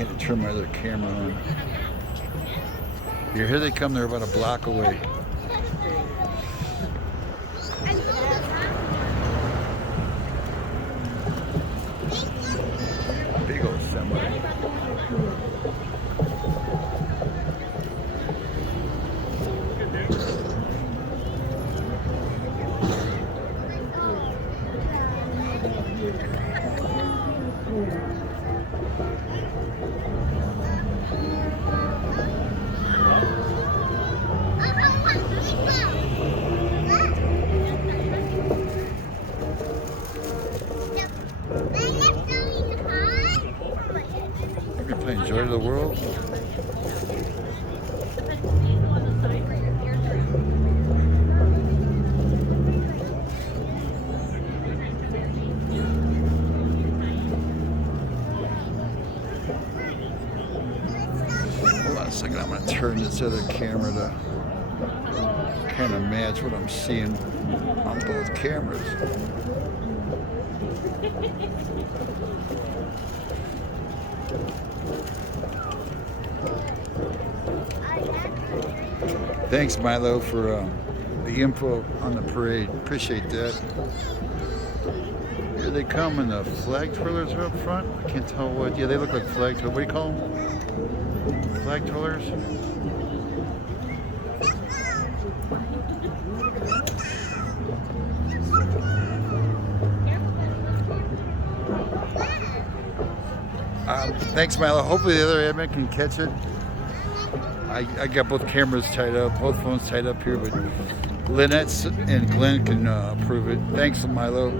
had to turn my other camera on. Here they come. They're about a block away. Big old semi. You're playing Joy to the World? Hold on a second, I'm going to turn this other camera to kind of match what I'm seeing on both cameras. Thanks, Milo, for the info on the parade. Appreciate that. Here they come, and the flag twirlers are up front. I can't tell what. Yeah, they look like flag twirlers. What do you call them? Flag twirlers? Thanks, Milo. Hopefully the other admin can catch it. I got both cameras tied up, both phones tied up here, but Lynette and Glenn can approve it. Thanks, Milo.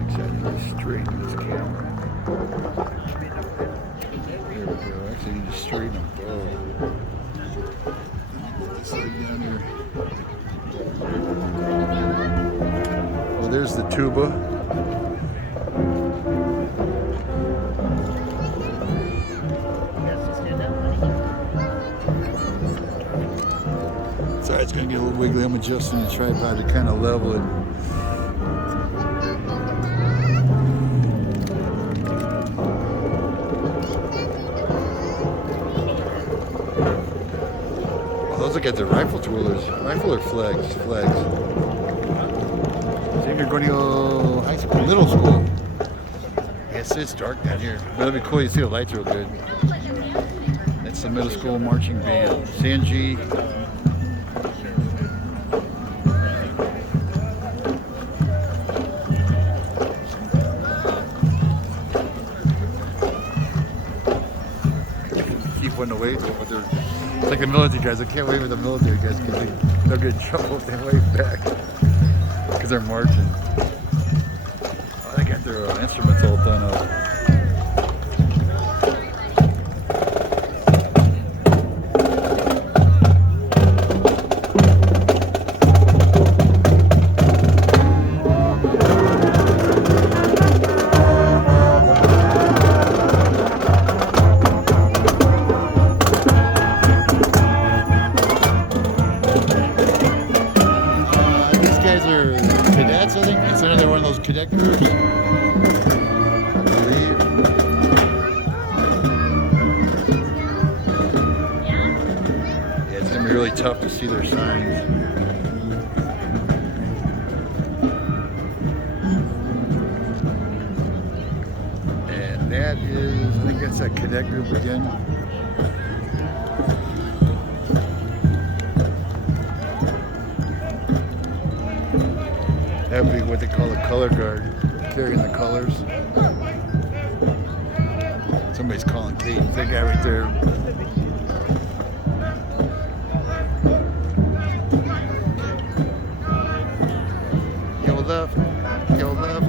Actually, I need to straighten this camera. There we go. Actually, I need to straighten them both. Get this thing down here. Oh, there's the tuba. Sorry, it's going to get a little wiggly. I'm adjusting the tripod to kind of level it. Oh, those look at the rifle twirlers. Rifle or flags? Flags. Senior Gornio High School, middle school. Yes, it's dark down here. But it'll be cool. You see the lights real good. That's the middle school marching band. Sanji. Wanting to wave, but it's like the military guys. I can't wave with the military guys because they'll get in trouble if they wave back because they're marching. Oh, they got their instruments all done up. Cadets, I think. It's another one of those cadet groups. I believe. Yeah, it's gonna be really tough to see their signs. And that is, I think that's that cadet group again. That would be what they call a color guard, carrying the colors. Somebody's calling Kate. That guy right there. Go left, go left.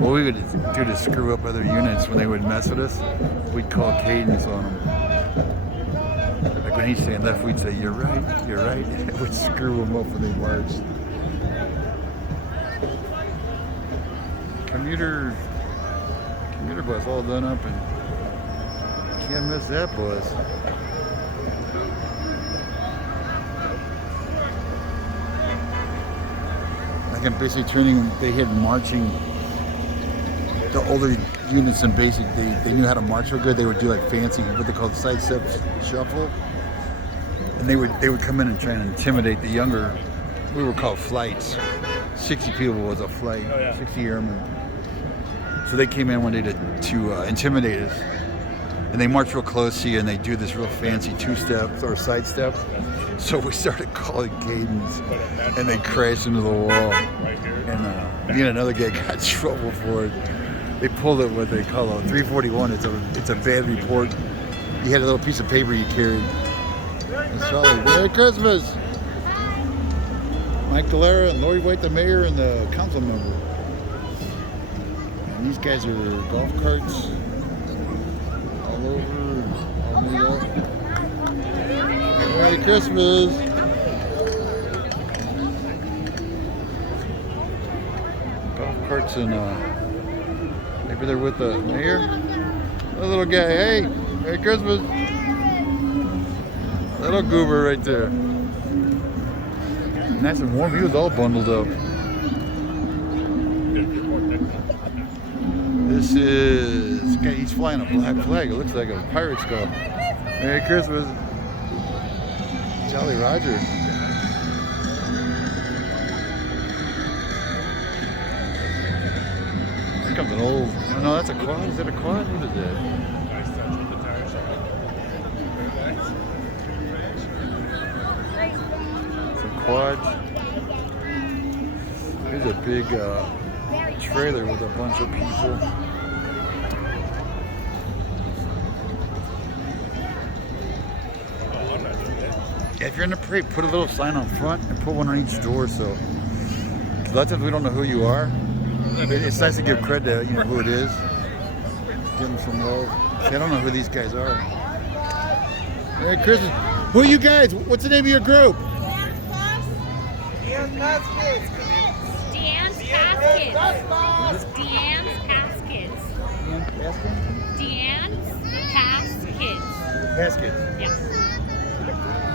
What we would do to screw up other units when they would mess with us, we'd call cadence on them. Like when he's saying left, we'd say, you're right, you're right. It would screw them up when they marched. Commuter bus all done up, and can't miss that bus. Like I'm basically turning, they had marching the older units in basic, they knew how to march real good. They would do like fancy, what they called side step shuffle. And they would come in and try and intimidate the younger, we were called flights. 60 people was a flight, 60 airmen. So they came in one day to intimidate us. And they march real close to you and they do this real fancy two-step or side step. So we started calling cadence and they crashed into the wall. And me and another guy got in trouble for it. They pulled it what they call a 341. It's a bad report. You had a little piece of paper you carried. It's all like, Merry Christmas! Mike Galera and Lori White, the mayor, and the council member. And these guys are golf carts all over, all made up. Merry Christmas! Golf carts and maybe they're with the mayor. A little guy, hey, Merry Christmas! Little goober right there. Nice and warm. He was all bundled up. This is, he's flying a black flag. It looks like a pirate skull. Merry Christmas. Jolly Roger. Here comes an old, oh no, that's a quad. Is that a quad? What is that? Quads. Here's a big trailer with a bunch of people. Yeah, if you're in the parade, put a little sign on front and put one on each door. So, because a lot of times we don't know who you are. It's nice to give credit to who it is. Give them some love. See, I don't know who these guys are. Merry Christmas. Who are you guys? What's the name of your group? Deanne's Paskets. Deanne's Paskets. Deanne's Paskets. Paskets. Yes.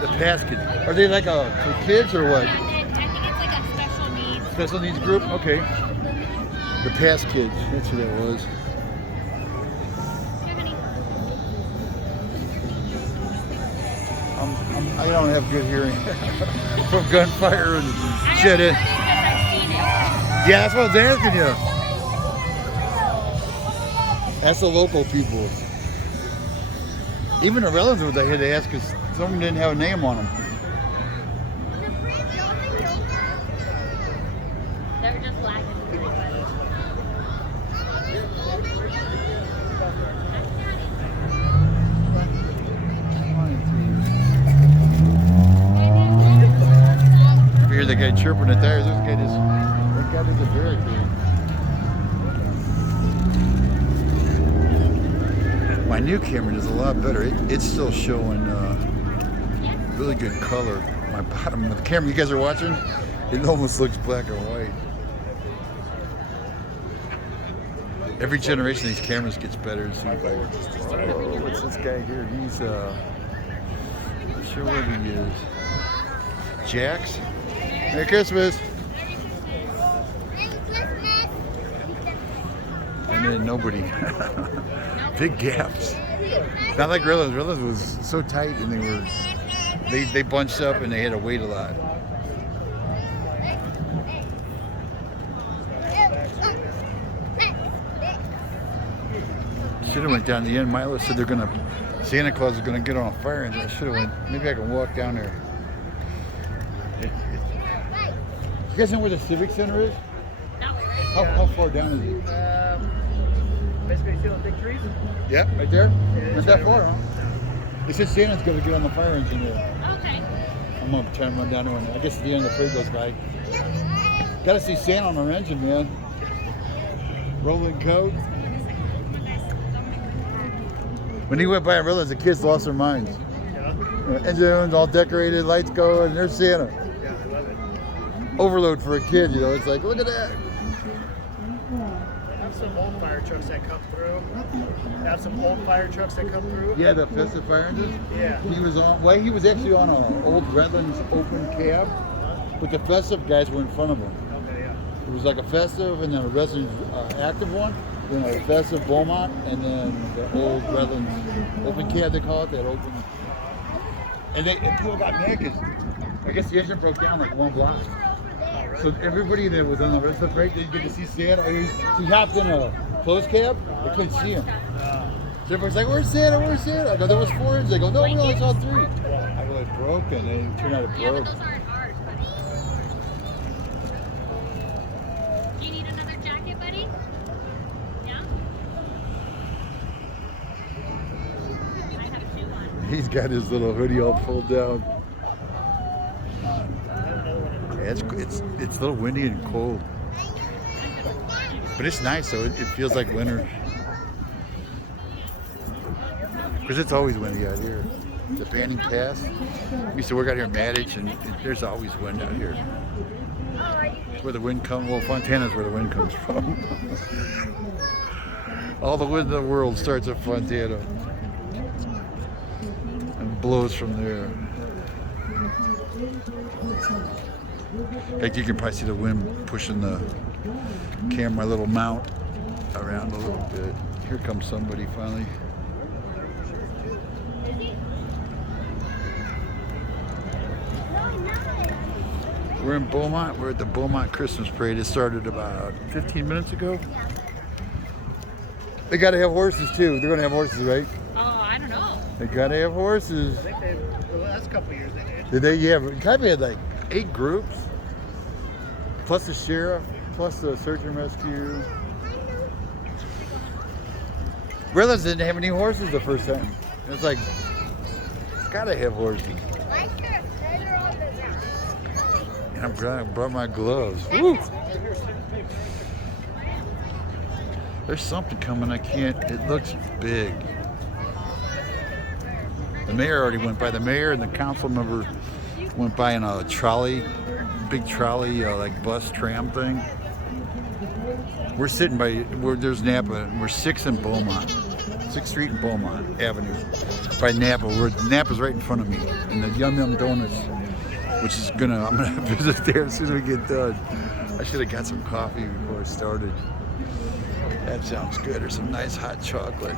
The Paskets. Are they like for kids or what? I think it's like a special needs. Special needs group? Okay. The Paskets. That's who that was. I don't have good hearing from gunfire and shit. Yeah, that's what I was asking you. That's the local people. Even the relatives I had to ask because some of them didn't have a name on them. They're just lagging. Hear the guy chirping the tires. This guy that guy did the barricade. My new camera is a lot better. It's still showing really good color. My bottom of the camera, you guys are watching, it almost looks black and white. Every generation of these cameras gets better. It seems like. Oh, what's this guy here? He's not sure what he is. Jax. Merry Christmas. And then nobody. Big gaps. Not like Rilla's. Rilla's was so tight and they bunched up and they had to wait a lot. Should have went down the end. Milo said Santa Claus is gonna get on a fire engine. I should have went. Maybe I can walk down there. You guys know where the Civic Center is? How far down is it? Basically, see those big trees? Yeah, right there? Yeah, Not that far, huh? They said Santa's going to get on the fire engine there. Okay. I'm going to try and run down there. I guess at the end of the parade goes by. Got to see Santa on our engine, man. Rolling coat. When he went by, I realized the kids lost their minds. Yeah. Engines all decorated, lights going, and there's Santa. Yeah, I love it. Overload for a kid, It's like, look at that. Have some old fire trucks that come through. Yeah, the festive fire engines. Yeah. He was on. Well, he was actually on an old Redlands open cab, but the festive guys were in front of him. Okay, yeah. It was like a festive and then a resident active one. You know, Best of Beaumont, and then the old Redlands open cab, they call it, that open. And people got mad because I guess the engine broke down like one block. So everybody that was on the rest of the break, they get to see Santa. He hopped in a closed cab, they couldn't see him. So everyone's like, "Where's Santa? Where's Santa?" I go, "There was 4 inches." They go, "No, we only saw 3." I go, "It broke," and then it turned out it Yeah, but broke. those aren't ours, buddy. Do you need another jacket, buddy? Yeah? I have 2 on. He's got his little hoodie all pulled down. Yeah, it's a little windy and cold, but it's nice though. It feels like winter because it's always windy out here. The Banning Pass. We used to work out here in Maddich, and there's always wind out here. It's where the wind comes. Well, Fontana's where the wind comes from. All the wind in the world starts at Fontana and blows from there. Like you can probably see the wind pushing the camera little mount around a little bit. Here comes somebody finally. We're in Beaumont. We're at the Beaumont Christmas parade. It started about 15 minutes ago. They gotta have horses too. They're gonna have horses, right? Oh, I don't know. They gotta have horses. I think they, the last couple of years they did. Did they? Yeah, but probably had like 8 groups, plus the sheriff, plus the search and rescue. Redlands didn't have any horses the first time. It's like, it's gotta have horses. And I'm glad I brought my gloves. Woo! There's something coming. I can't. It looks big. The mayor already went by. The mayor and the council member went by in a trolley, big trolley, like bus tram thing. We're sitting by where there's Napa. And we're 6th and Beaumont, 6th Street and Beaumont Avenue, by Napa. Napa's right in front of me, and the Yum Yum Donuts, which is I'm gonna visit there as soon as we get done. I should have got some coffee before I started. That sounds good, or some nice hot chocolate.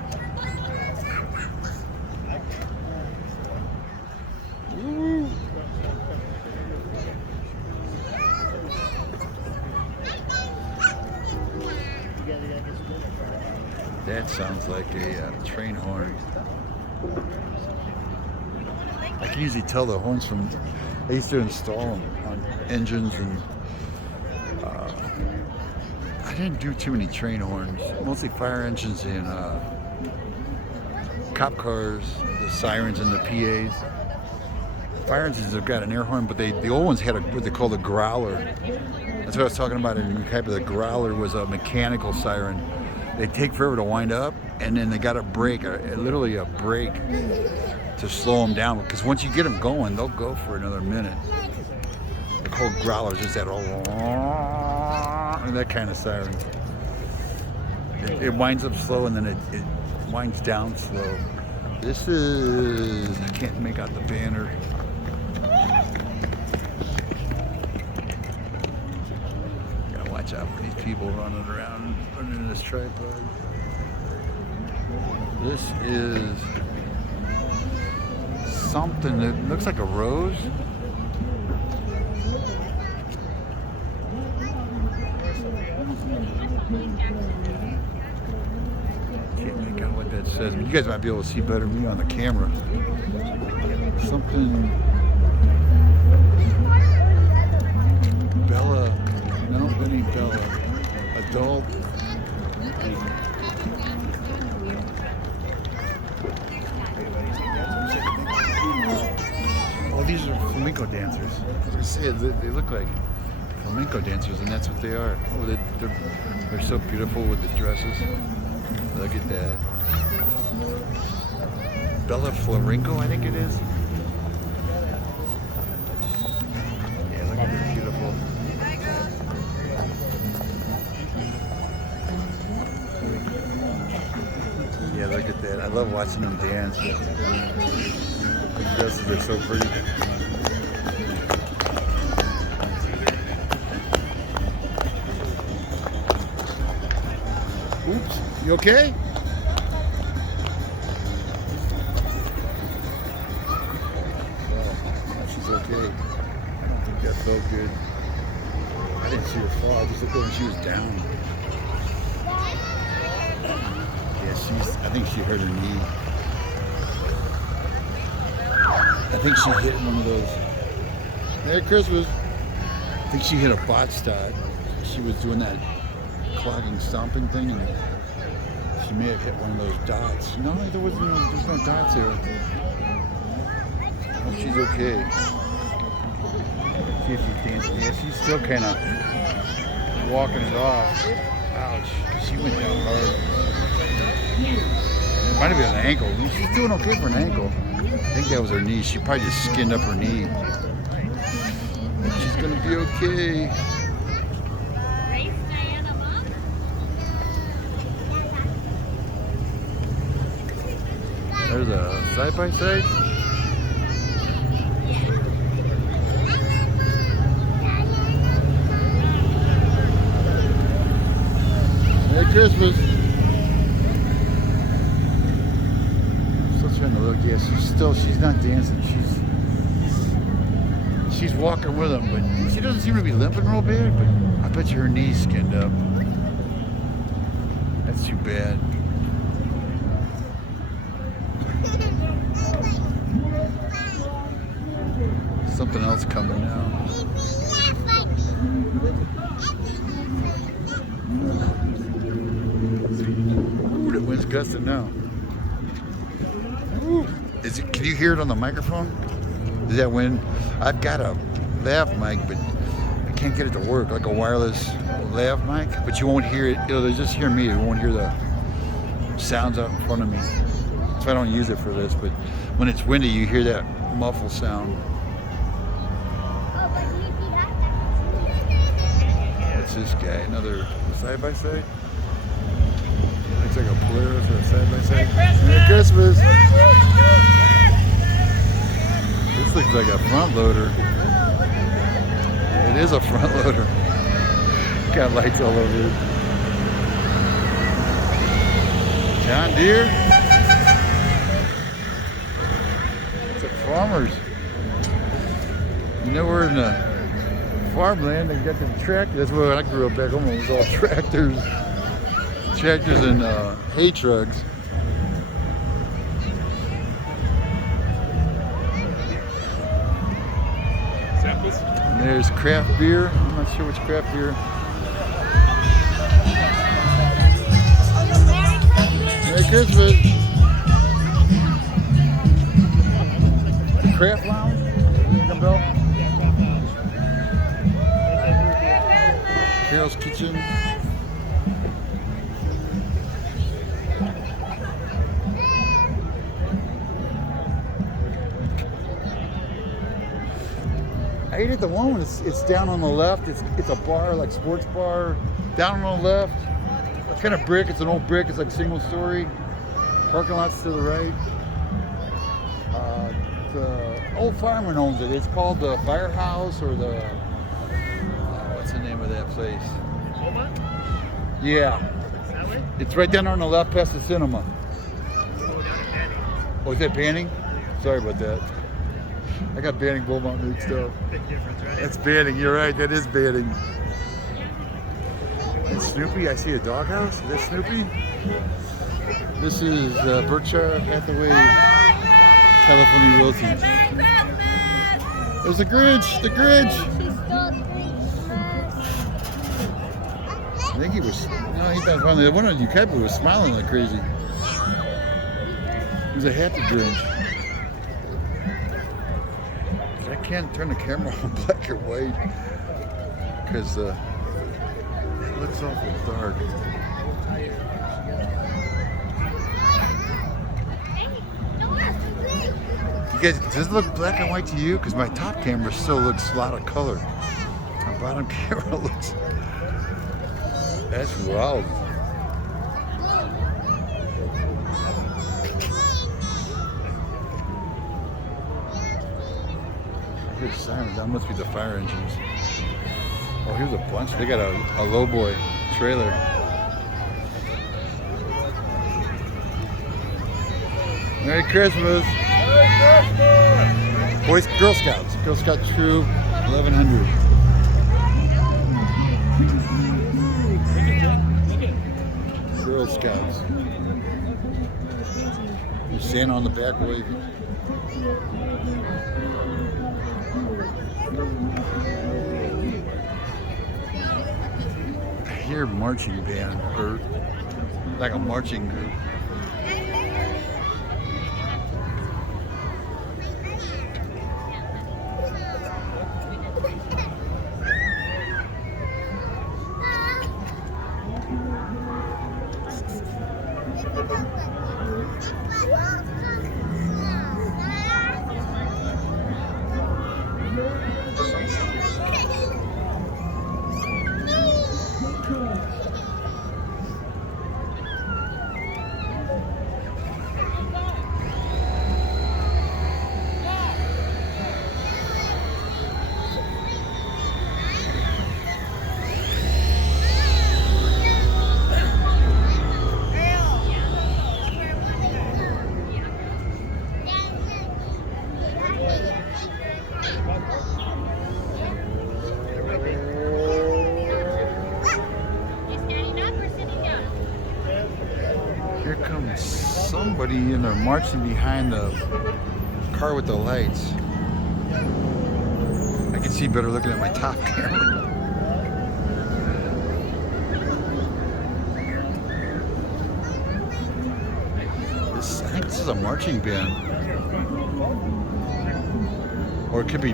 Woo. That sounds like a train horn. I can usually tell the horns from, I used to install them on engines, and I didn't do too many train horns, mostly fire engines and cop cars, the sirens and the PAs. Fire engines have got an air horn, but the old ones had what they call the growler. That's what I was talking about in New The growler was a mechanical siren. They take forever to wind up, and then they got a brake, literally a brake to slow them down, because once you get them going, they'll go for another minute. They're called growlers, just that that kind of siren. It winds up slow, and then it winds down slow. This is, I can't make out the banner. Gotta watch out for these people running around, running this tripod. This is something that looks like a rose. Can't make out what that says, but you guys might be able to see better than me on the camera. Something Bella, no, that ain't Bella. Adult. Oh, these are flamenco dancers. They look like flamenco dancers, and that's what they are. Oh, they're so beautiful with the dresses. Look at that. Bella Flamenco, I think it is. Yeah, look at this, beautiful. Yeah, look at that. I love watching them dance. The dresses are so pretty. Oops. You okay? Oh, she's okay. I don't think that felt good. I didn't see her fall. I just looked over and she was down. Yeah, I think she hurt her knee. I think she hit one of those. Merry Christmas. I think she hit a bot stop. She was doing that clogging stomping thing and she may have hit one of those dots. No, there's no dots there. Oh, she's okay. See if she's dancing. Yeah, she's still kind of walking it off. Ouch. She went down hard. It might have been an ankle. I mean, she's doing okay for an ankle. I think that was her knee. She probably just skinned up her knee. She's going to be okay. Race Diana, Mom? There's a side-by-side. Merry Christmas. Still trying to look. Yeah, she's not dancing. She's walking with him, but she doesn't seem to be limping real bad, but I bet you her knee's skinned up. That's too bad. Something else coming now. Ooh, the wind's gusting now. Ooh. Can you hear it on the microphone? Is that wind? I've got a lav mic, but I can't get it to work, like a wireless lav mic, but you won't hear it. It'll just hear me. You won't hear the sounds out in front of me. So I don't use it for this, but when it's windy, you hear that muffle sound. What's this guy? Another side-by-side? Looks like a Polaris or a side-by-side. Merry Christmas! This looks like a front loader. It is a front loader. Got lights all over it. John Deere? It's a farmer's. You know, we're in the farmland. They got the tractor. That's where I grew up back home. It was all tractors. Tractors and hay trucks. And there's craft beer. I'm not sure which craft beer. Merry Christmas. The Craft Lounge. Ring a bell. Carol's Kitchen. I ate at the one when it's down on the left. It's a bar, like sports bar. Down on the left. It's kind of brick. It's an old brick. It's like single story. Parking lot's to the right. The old fireman owns it. It's called the Firehouse or the what's the name of that place? Beaumont? Yeah. That way? It's right down there on the left past the cinema. We'll go down to Banning. Oh, is that Banning? Sorry about that. I got Banning Beaumont mixed up. Big difference, right? That's Banning. You're right. That is Banning. And Snoopy. I see a doghouse. Is that Snoopy? This is Berkshire Hathaway California Realty. There's the Grinch. The Grinch. I think he was. No, he thought finally the one on Ukaipa was smiling like crazy. He was a happy Grinch. I can't turn the camera on black or white because it looks awful dark. You guys, does it look black and white to you? Because my top camera still looks a lot of color. My bottom camera looks. That's wild. Here's sirens. That must be the fire engines. Oh, here's a bunch. They got a lowboy trailer. Merry Christmas. Boys, Girl Scouts. Girl Scout Troop 1100. Girl Scouts. There's Santa on the back waving. I hear marching band, or like a marching group. Here comes somebody and they're marching behind the car with the lights. I can see better looking at my top camera. I think this is a marching band. Or it could be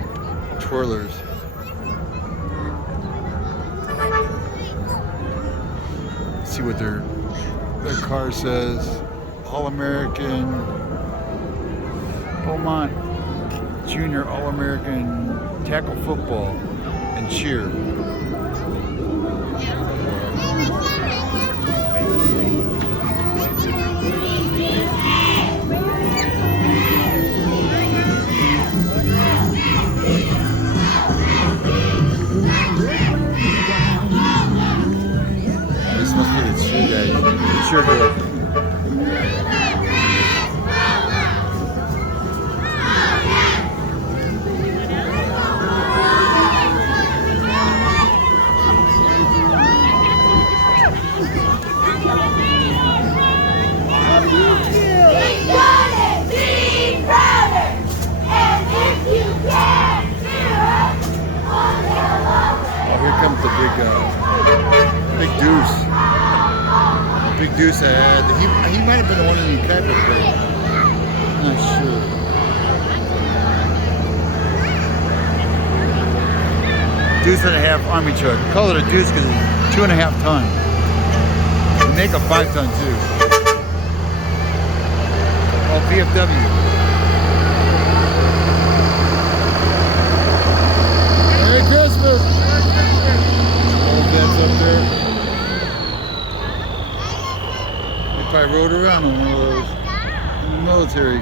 twirlers. Let's see what their car says. All-American Beaumont Junior All-American Tackle Football and Cheer. This must be the cheer guy. The cheer girl. Big Deuce. Big Deuce he might have been the one in the Kuiper, but I'm not sure. Deuce and a half Army truck. We call it a Deuce because it's 2.5 ton. We make a 5 ton too. Oh, VFW. Merry Christmas! That's up there. They probably rode around on one of those in the military.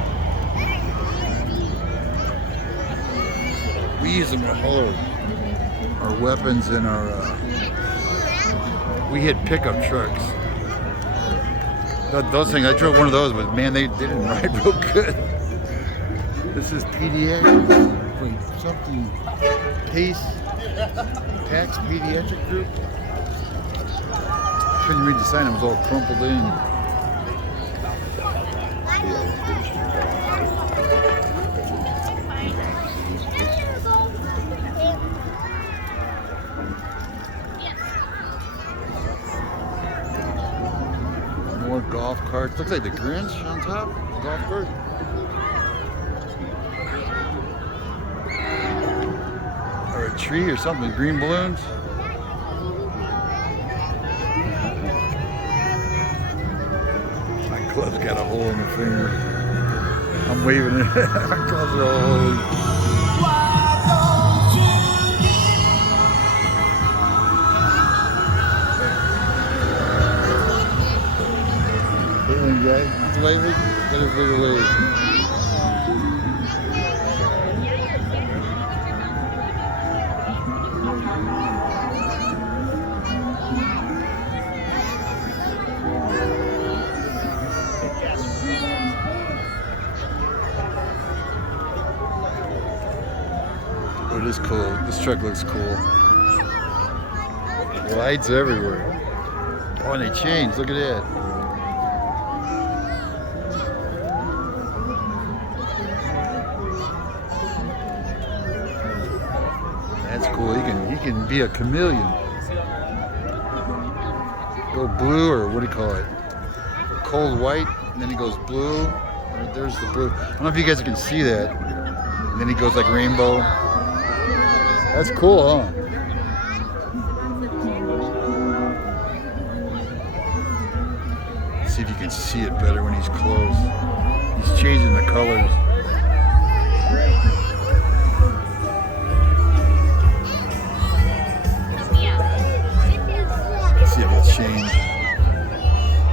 We use them to haul our weapons and our. We hit pickup trucks. Those things, I drove one of those, but man, they didn't ride real good. This is pediatrics. Wait, something. Pace. PAX Pediatric Group. Couldn't read the sign, it was all crumpled in. More golf carts. Looks like the Grinch on top. Golf cart. Or a tree or something, green balloons. My glove's got a hole in the finger. I'm waving it. My gloves are all holy. Feeling guy, waving? Let us look away. it is cool. This truck looks cool. Lights everywhere. Oh, and they changed. Look at that. That's cool. He can be a chameleon. Go blue, or what do you call it? Cold white, and then he goes blue. There's the blue. I don't know if you guys can see that. And then he goes like rainbow. That's cool, huh? See if you can see it better when he's close. He's changing the colors. Let's see if it's changed.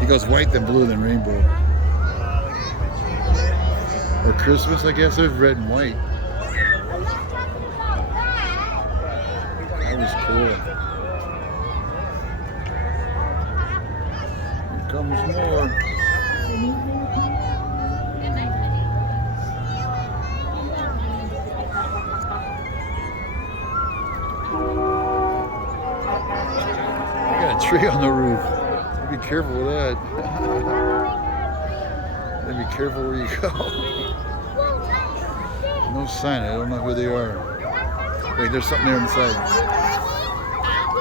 He goes white, then blue, then rainbow. Or Christmas, I guess. There's red and white. That was cool. Here comes more. I got a tree on the roof. Be careful with that. And be careful where you go. No sign. I don't know who they are. Wait, there's something there inside.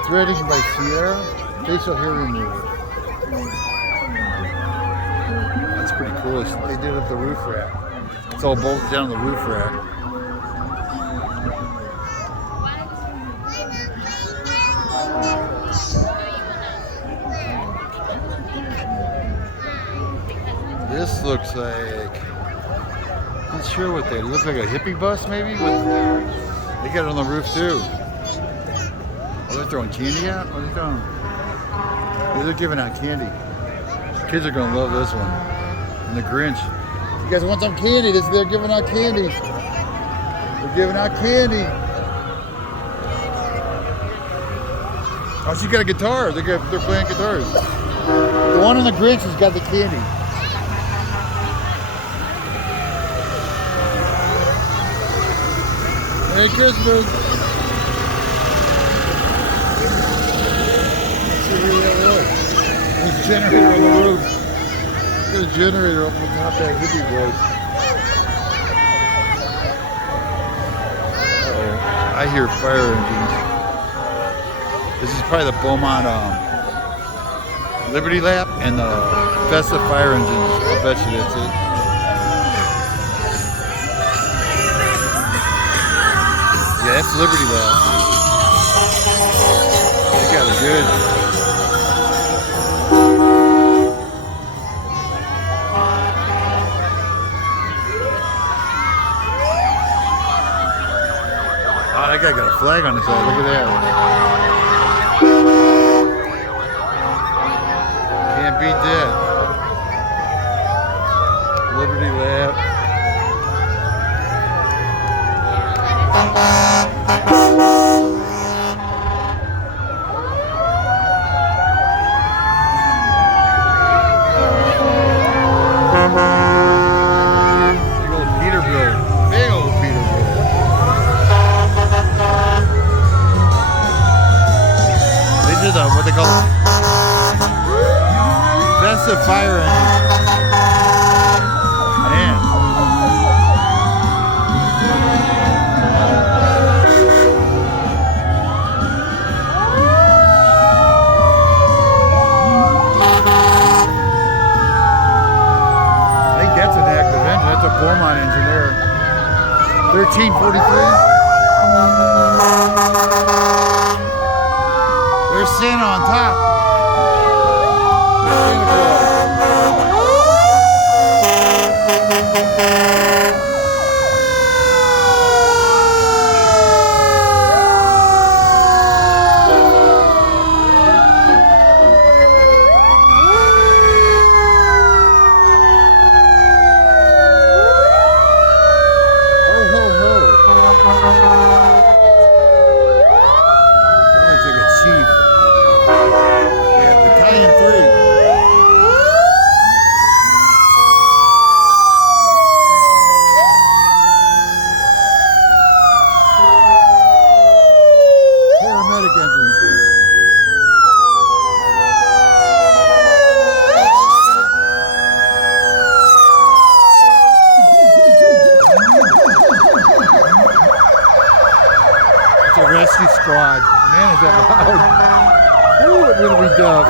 Threading by Sierra. Facial hair remover. That's pretty cool. They did up the roof rack. It's all bolted down the roof rack. This looks like, I'm not sure what that. It looks like a hippie bus, maybe. They got it on the roof too. Oh, they're throwing candy out. What are they doing? Yeah, they're giving out candy. Kids are gonna love this one. And the Grinch. You guys want some candy? They're giving out candy. They're giving out candy. Oh, she got a guitar. They're playing guitars. The one on the Grinch has got the candy. Merry Christmas! Let's see where that was. There's a generator on the roof. There's a generator up on top of that hippie place. Uh-oh. I hear fire engines. This is probably the Beaumont Liberty Lap and the Festa fire engines. I'll bet you that's it. Yeah, that's Liberty Lab. They got it good. Oh, that guy got a flag on his head. Look at that. Can't beat that. Liberty Lab. What they call it? That's the fire engine. Man. I think that's an active engine. That's a Beaumont engine there. 1343. There's Santa on top. Ho, ho, ho. That looks like a chief. was that loud? Ooh, it really tough.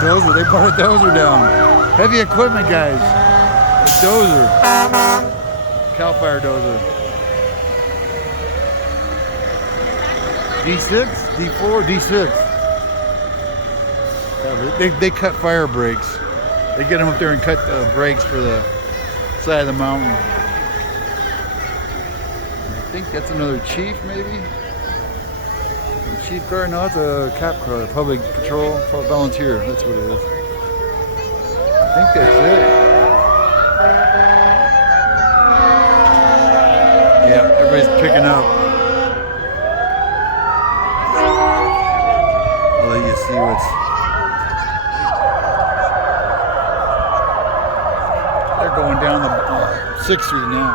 Dozer, they brought a dozer down. Heavy equipment, guys. A dozer. Cal Fire dozer. D6, D4, D6. Yeah, they cut fire breaks. They get them up there and cut breaks for the side of the mountain. I think that's another chief, maybe. Chief car? No, it's a cop car. Public patrol, volunteer. That's what it is. I think that's it. Yeah, everybody's picking up. I'll let you see what's. They're going down the 6th Street now.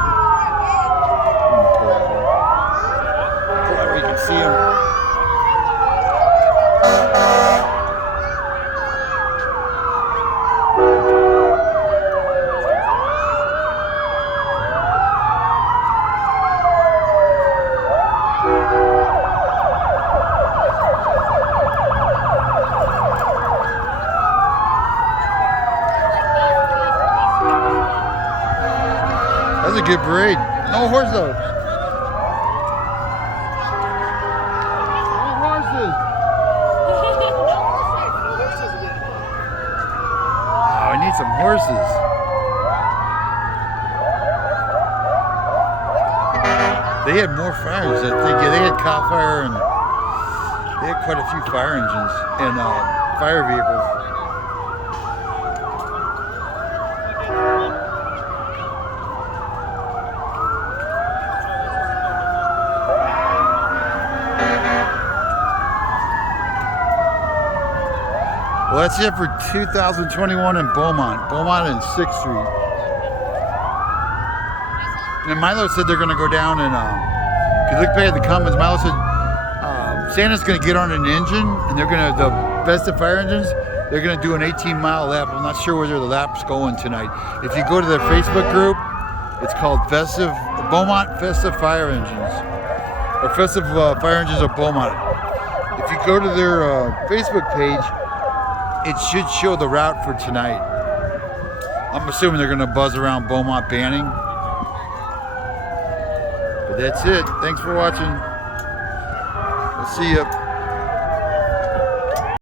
Pull out where you can see them. That's a good parade. No horse though. No horses. Oh, I need some horses. They had more fires. I think they had cop fire and they had quite a few fire engines and fire vehicles. Well, that's it for 2021 in Beaumont. Beaumont and 6th Street. And Milo said they're going to go down and, if you look back at the comments, Milo said Santa's going to get on an engine and they're going to, the best of fire engines, they're going to do an 18-mile lap. I'm not sure where the lap's going tonight. If you go to their Facebook group, it's called Beaumont Festive Fire Engines. Or Festive Fire Engines of Beaumont. If you go to their Facebook page, it should show the route for tonight. I'm assuming they're going to buzz around Beaumont banning. But that's it. Thanks for watching. We'll see you.